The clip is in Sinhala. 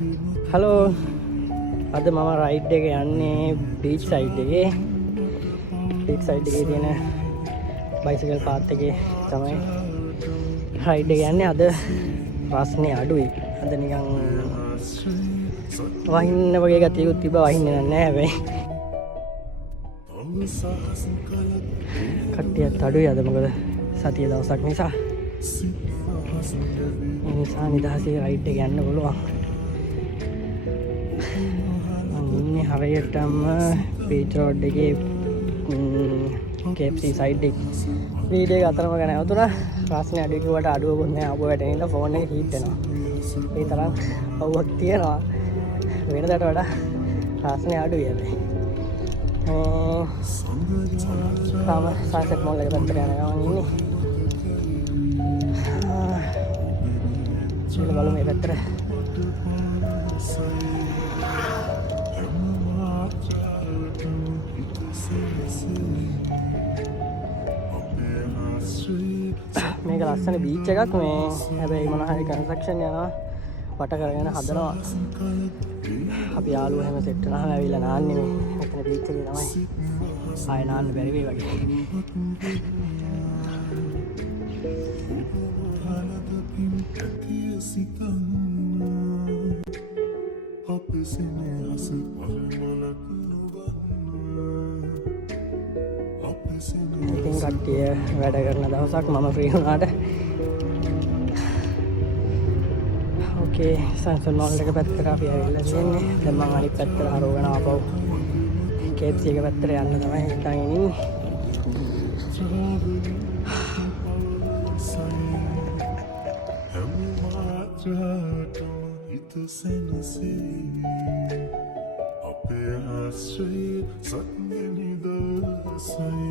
හලෝ අද මම රයිඩ් එක යන්නේ බීච් සයිඩ් එකේ. බීච් සයිඩ් එකේ තියෙන බයිසිකල් පාත් එකේ තමයි රයිඩ් එක යන්නේ. අද රස්නේ අඩුයි. අද නිකන් වහින්න වගේ ගතියකුත් තිබ්බා. වහින්නේ නැහැ හැබැයි. කට්ටියත් අඩුයි අද මොකද සතිය දවසක් නිසා. ඒ නිසා නිදහසේ රයිඩ් එක යන්න පුළුවන්. ඉන්නේ හරියටම බීච් රෝඩ් එකේ KFC සයිඩ් එක. වීඩියෝ එක අතරම ගන්න අවතුනා රස්නේ අඩුයි කිව්වට අඩුවකුත් නෑ. අබුව වැටෙන ඉඳලා ෆෝන් එක හීට් වෙනවා. ඒ තරම් අවුවක් තියෙනවා. වෙනදාට වඩා රස්නේ අඩුයි හැබැයි. තාම සන්සෙට් මෝල් එක පැත්තට යනවා ඉන්නේ. චිල බලමු මේ පැත්තට. මේක ලස්සන බීච් එකක්. මේ හැබැයි මොන හරි කන්ස්ට්‍රක්ෂන් යනවා වට කරගෙන හදනවා. අපි යාළුවෝ හැම සෙට් වෙනවා ඇවිල්ලා නාන්නේ මේ මෙතන බීච් එකේ තමයි. ආය නාන්න බැරි වෙයි වගේ. ඉතින් කට්ටිය වැඩ කරන දවසක් මම ෆ්‍රී වුණාට ඕකේ සන්සෙට් මෝල් එක පැත්තට අපි ඇවිල්ලා තියෙන්නේ. දැන් මම අනිත් පැත්තට හරවගෙන ආපහු KFC එක පැත්තට යන්න තමයි හිතන් ඉන්නේ. අපේ ආශ්‍රය සත්‍ය නිදසයි.